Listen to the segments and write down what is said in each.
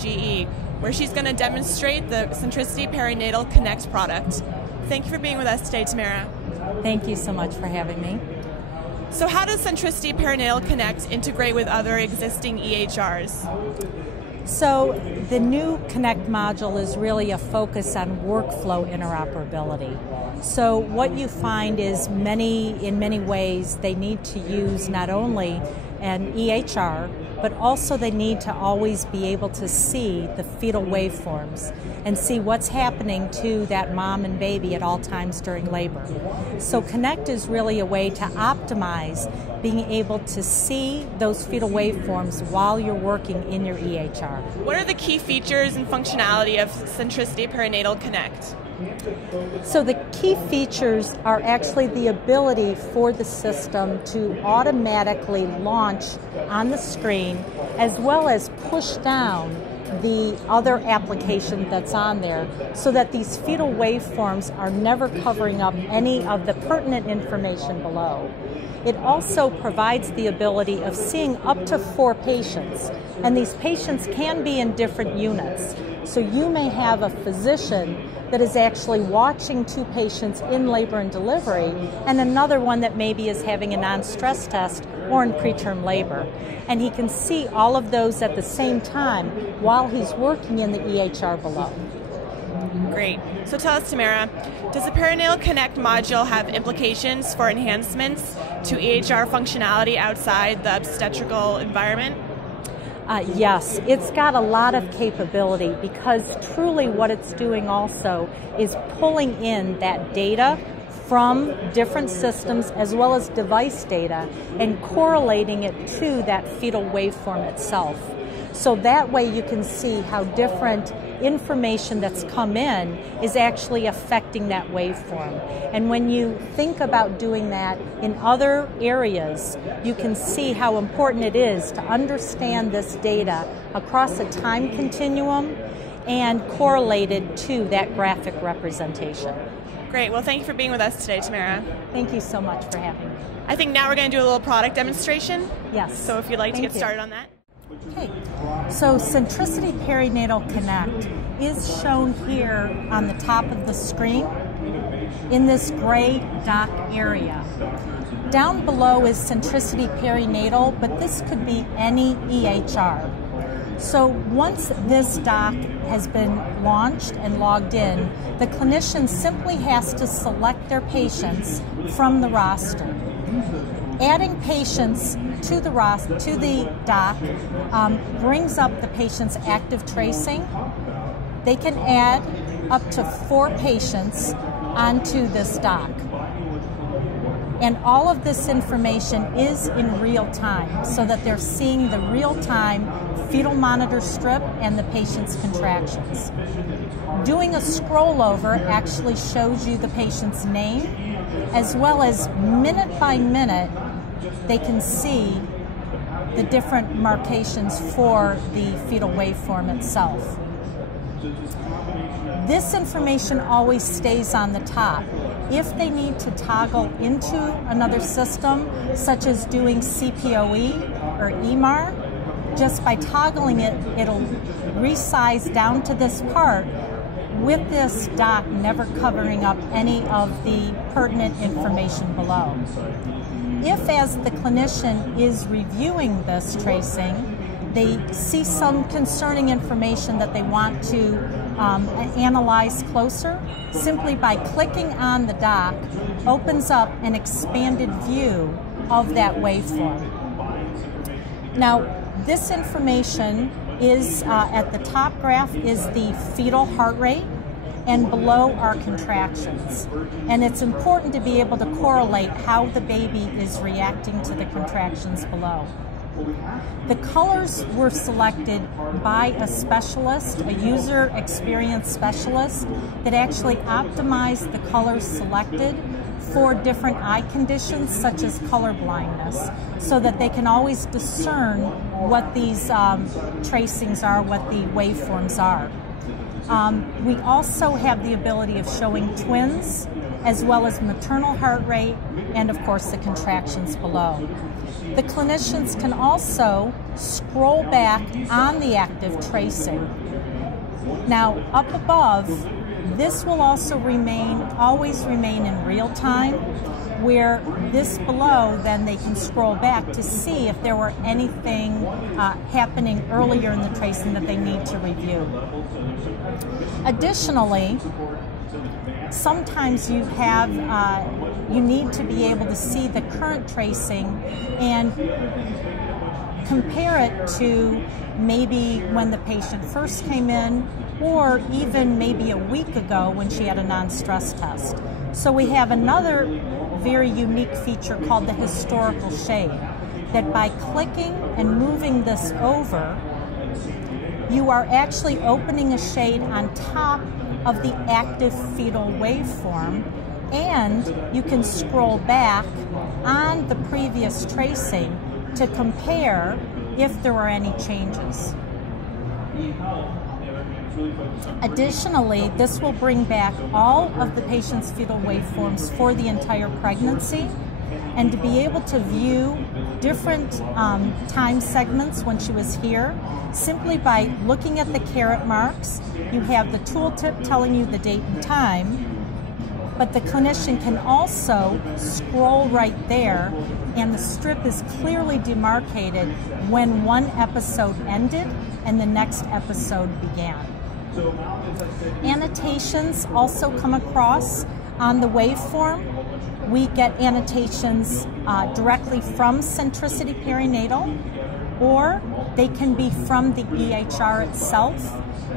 GE, where she's going to demonstrate the Centricity Perinatal Connect product. Thank you for being with us today, Tamara. Thank you so much for having me. So how does Centricity Perinatal Connect integrate with other existing EHRs? So the new Connect module is really a focus on workflow interoperability. So what you find is in many ways they need to use not only an EHR, but also they need to always be able to see the fetal waveforms and see what's happening to that mom and baby at all times during labor. So Connect is really a way to optimize being able to see those fetal waveforms while you're working in your EHR. What are the key features and functionality of Centricity Perinatal Connect? So the key features are actually the ability for the system to automatically launch on the screen as well as push down the other application that's on there so that these fetal waveforms are never covering up any of the pertinent information below. It also provides the ability of seeing up to 4 patients, and these patients can be in different units. So you may have a physician that is actually watching 2 patients in labor and delivery, and another one that maybe is having a non-stress test or in preterm labor. And he can see all of those at the same time while he's working in the EHR below. Great. So tell us, Tamara, does the Perineal Connect module have implications for enhancements to EHR functionality outside the obstetrical environment? Yes, it's got a lot of capability because truly what it's doing also is pulling in that data from different systems as well as device data and correlating it to that fetal waveform itself. So that way you can see how different information that's come in is actually affecting that waveform. And when you think about doing that in other areas, you can see how important it is to understand this data across a time continuum and correlate it to that graphic representation. Great. Well, thank you for being with us today, Tamara. Thank you so much for having me. I think now we're going to do a little product demonstration. Yes. So if you'd like to get started on that. Okay, so Centricity Perinatal Connect is shown here on the top of the screen in this gray dock area. Down below is Centricity Perinatal, but this could be any EHR. So once this dock has been launched and logged in, the clinician simply has to select their patients from the roster. Adding patients to the dock brings up the patient's active tracing. They can add up to 4 patients onto this dock. And all of this information is in real time so that they're seeing the real-time fetal monitor strip and the patient's contractions. Doing a scroll over actually shows you the patient's name as well as minute by minute they can see the different markations for the fetal waveform itself. This information always stays on the top. If they need to toggle into another system, such as doing CPOE or EMAR, just by toggling it, it'll resize down to this part with this dock never covering up any of the pertinent information below. If, as the clinician is reviewing this tracing, they see some concerning information that they want to analyze closer, simply by clicking on the dock opens up an expanded view of that waveform. Now, this information is, at the top graph is the fetal heart rate, and below are contractions. And it's important to be able to correlate how the baby is reacting to the contractions below. The colors were selected by a specialist, a user experience specialist, that actually optimized the colors selected for different eye conditions such as color blindness, so that they can always discern what these tracings are, what the waveforms are. We also have the ability of showing twins as well as maternal heart rate, and of course the contractions below. The clinicians can also scroll back on the active tracing. Now, up above, this will also always remain in real time, where this below, then they can scroll back to see if there were anything happening earlier in the tracing that they need to review. Additionally, sometimes you need to be able to see the current tracing and compare it to maybe when the patient first came in, or even maybe a week ago when she had a non-stress test. So we have another very unique feature called the historical shade, that by clicking and moving this over, you are actually opening a shade on top of the active fetal waveform, and you can scroll back on the previous tracing to compare if there were any changes. Additionally, this will bring back all of the patient's fetal waveforms for the entire pregnancy, and to be able to view different time segments when she was here, simply by looking at the caret marks. You have the tooltip telling you the date and time, but the clinician can also scroll right there, and the strip is clearly demarcated when one episode ended and the next episode began. Annotations also come across on the waveform. We get annotations directly from Centricity Perinatal, or they can be from the EHR itself.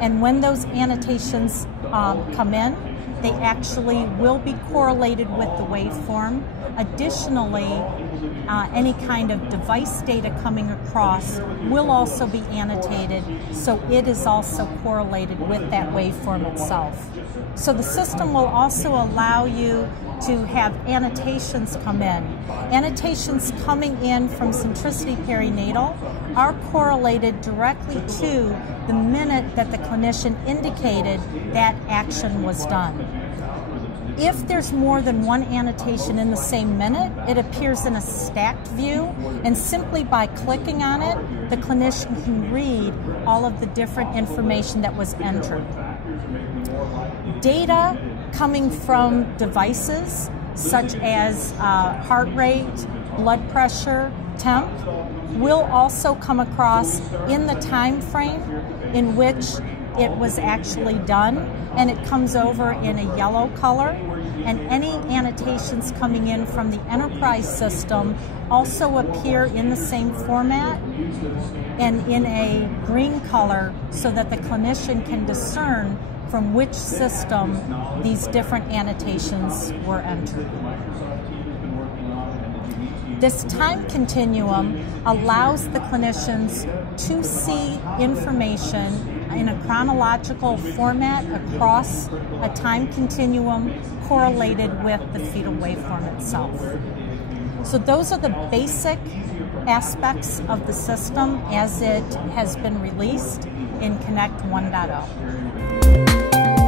And when those annotations come in, they actually will be correlated with the waveform. Additionally, any kind of device data coming across will also be annotated, so it is also correlated with that waveform itself. So the system will also allow you to have annotations come in. Annotations coming in from Centricity Perinatal are correlated directly to the minute that the clinician indicated that action was done. If there's more than one annotation in the same minute, it appears in a stacked view, and simply by clicking on it, the clinician can read all of the different information that was entered. Data coming from devices such as heart rate, blood pressure, temp, will also come across in the time frame in which it was actually done, and it comes over in a yellow color. And any annotations coming in from the enterprise system also appear in the same format and in a green color, so that the clinician can discern from which system these different annotations were entered. This time continuum allows the clinicians to see information in a chronological format across a time continuum correlated with the fetal waveform itself. So those are the basic aspects of the system as it has been released in Connect 1.0.